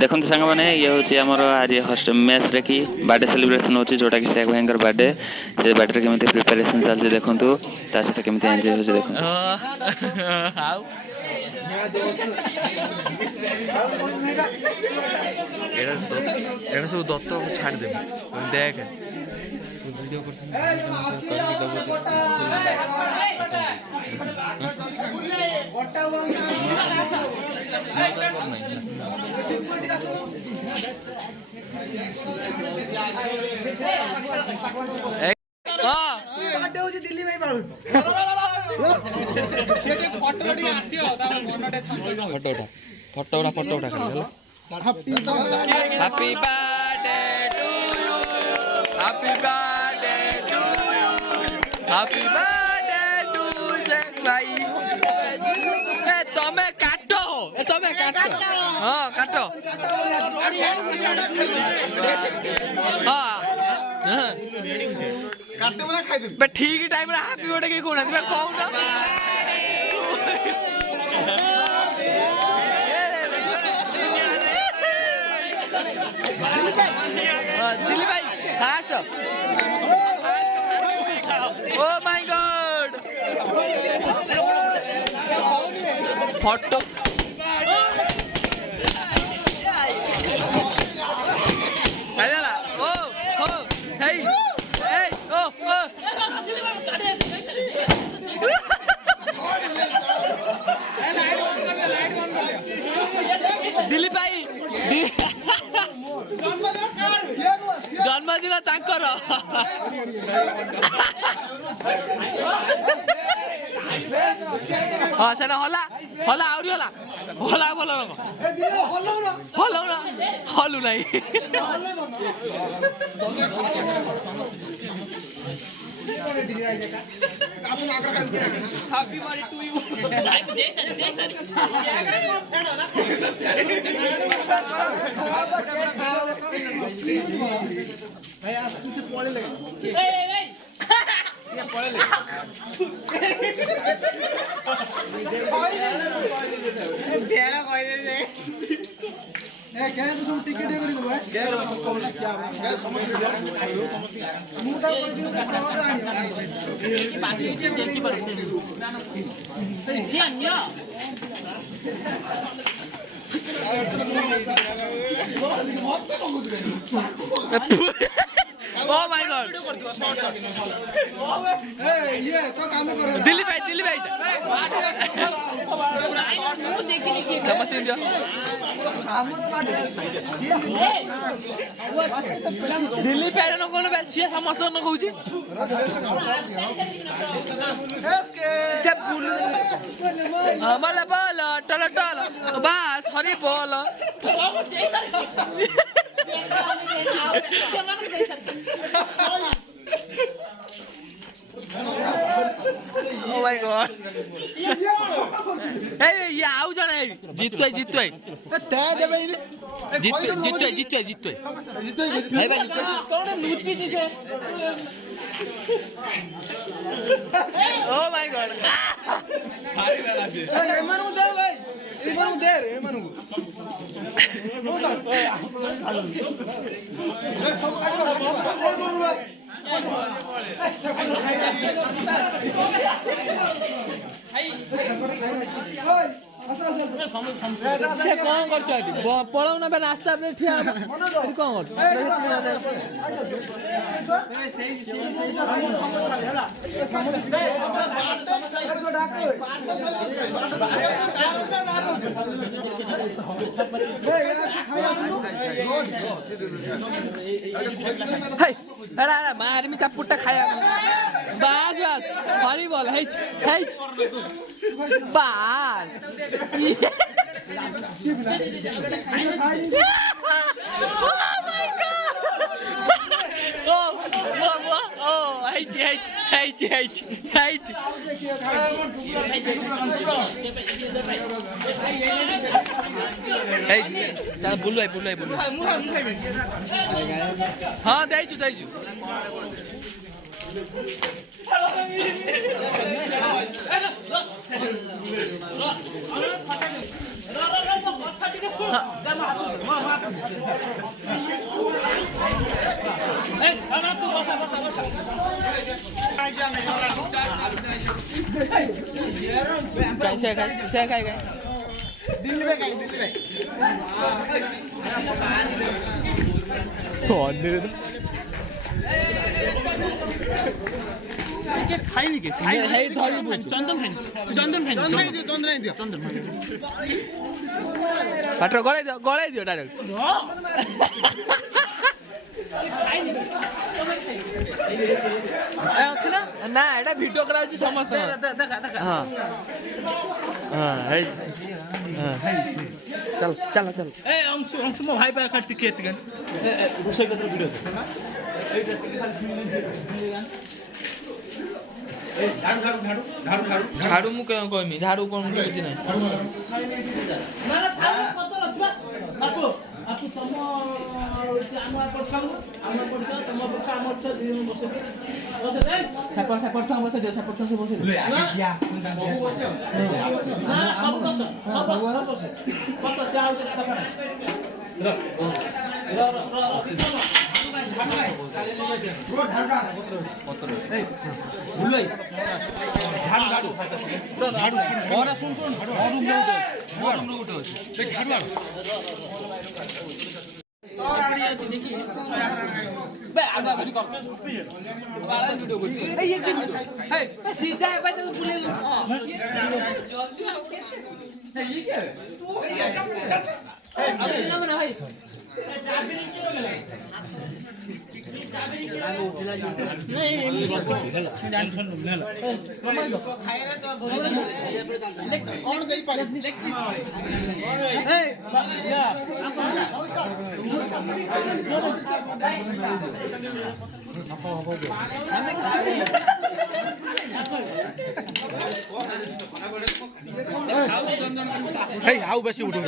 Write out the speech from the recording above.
देखो सांग मैंने ये हूँ आमर आज हस्ट मेस रे कि बर्थडे सेलिब्रेशन होची जोटा कि शेख भाई बर्थडे से बर्थडे केମିତି प्रिपरेशन चलছে देखंतु ता सहित केମିତି एंजॉय होची देखंतु हाउ एड़ा सब दत्त छाड़ दे देख वीडियो दिल्ली भाई बाळू फोटो उठा happy birthday to you happy birthday to you happy birthday to Sheikh भाई ए तमे काटो हां काटो हां काटे वाला खाइ दे बे ठीक टाइम रे हैप्पी बर्थडे के कोना बे कहू ना दिल्ली भाई fast oh my God photo आइला oh oh hey hey oh oh Delhi भाई जन्मदिन तांकर हाँ से हला हला आउरी हला हला भल हलौ ना हलु नहीं happy birthday to you ticket Oh my god ये तो काम करे दिल्ली भाई नमस्ते इंडिया दिल्ली पे न कोन बेसी समस्त न कहूची से फुल मला बोल टल बस हरी बोल Oh my god hey ये आउ जने जीतु ते जबे जीतु भाई कौन लूटी दिखे Oh my god भारी वाला छे एमनु दे भाई एमनु दे रे एमनु सब से कौन करछ पळौ ना बे रास्ता पे ठिया कौन मारमी चापुटा खाया बाज हरी बोल बाज बुलु हाँ देचु काय दिल्ली में खाई दिल्ली में খাইনি কি চন্দন খাইনি চন্দন খাইনি चंद्राइन दियो পাট্র গড়াই দিও ডাইরেক্ট ଅଛି ନା ନା ଏଟା ଭିଡିଓ କରାଯାଉଛି ସମସ୍ତ ହଁ ଚାଲ ଚାଲ ଚାଲ ଏ ଅଂଶୁ ମୋ ଭାଇ ପାଖରେ ଟିକେ ଏତିକି ରୋଷେଇ କଥା ଭିଡିଓ ଝାଡୁ ମୁଁ କଣ କହିମି ଝାଡୁ କଣ ମୁଁ କିଛି ନାହିଁ আপু তম আমার পড়ছাও আমার পড়ছাও তম পড়ছা আমার পড়ছা দিন বসে বসে দেই সাপড় সাপড় বসে দিও সাপড় বসে গিয়া বহু বসে না সব বসে সব বসে কত চাও কথা পারে র सीधा ଆଉ ବେଶୀ ଉଠୁ